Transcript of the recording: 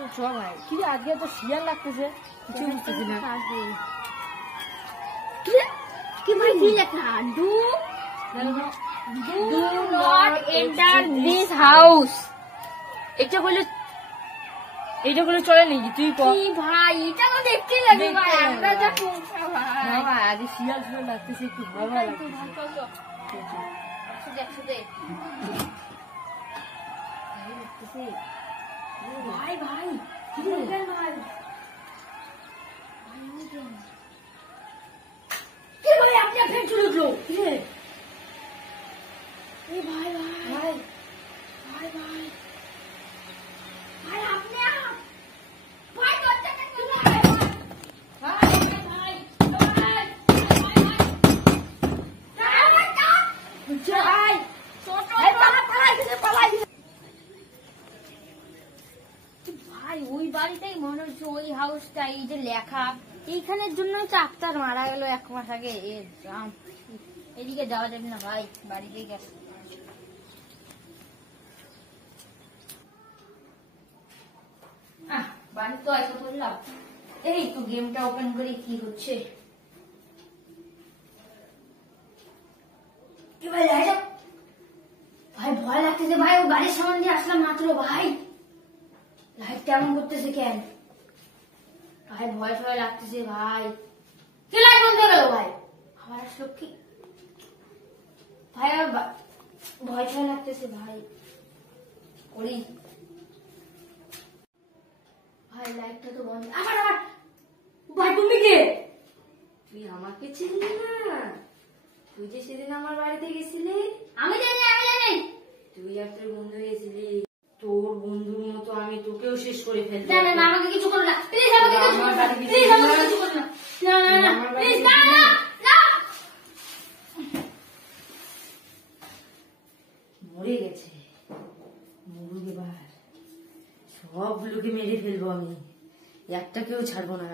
ভাই কি আজকে তো শিয়াল লাগতেছে, কিছু বুঝতেছি না। কি ভাই কি লেখা? Do not enter this house. এটা বলে চলে নাকি? তুই কি ভাই এটা তো দেখতে লাগে ভাই, আমরা যা কোনটা ভাই ভাই আজ শিয়াল শিয়াল লাগতেছে, একটু ভালো লাগতেছে। ভাই ভাই কি ভাই ভাই কি ভাই আপনি ফের চলে গেল কি রে? এই ভাই ভাই ভাই ভাই ভাই ভাই আপনি ভাই দরজা কেন খুলে? ভাই ভাই ভাই ভাই ভাই ওই বাড়িটাই মনে হচ্ছে, ওই হাউসটা, এই যে লেখা এইখানের জন্যই তো আক্তার মারা গেল 1 মাস আগে। এদিকে যাওয়া যাবে না ভাই, বাড়িতেই গেছে। বাড়ি তো এসে করলাম, এই তো গেমটা ওপেন করে কি হচ্ছে। কি ভাই ভাই ভয় লাগতেছে ভাই, ও গাড়ির সামনে দিয়ে আসলাম মাত্র ভাই, লাইট কেমন করতেছে কেন ভাই? ভয় ভয় লাগতেছে ভাই। কি লাইট বন্ধ হয়ে গেল ভাই? আবার আসলো কি ভাই? আর ভয় ভয় লাগতেছে ভাই, করি ভাই লাইটটা তো বন্ধ। আবার আবার ভাই তুমি কে? তুই আমাকে চিনলি না? তুই যে সেদিন আমার বাড়িতে গেছিলি। আমি জানি আমি জানি। তুই আর তোর বন্ধু গেছিলি, তোর বন্ধুর মতো আমি তোকেও শেষ করে ফেলবো। না না আমাকে কিছু করো না প্লিজ, আমাকে কিছু করো না প্লিজ, আমাকে কিছু করো না। না না না প্লিজ, না না না। মরে গেছে, মরুক এবার। সবগুলোকে মেরে ফেলবো আমি, একটাকেও ছাড়বো না।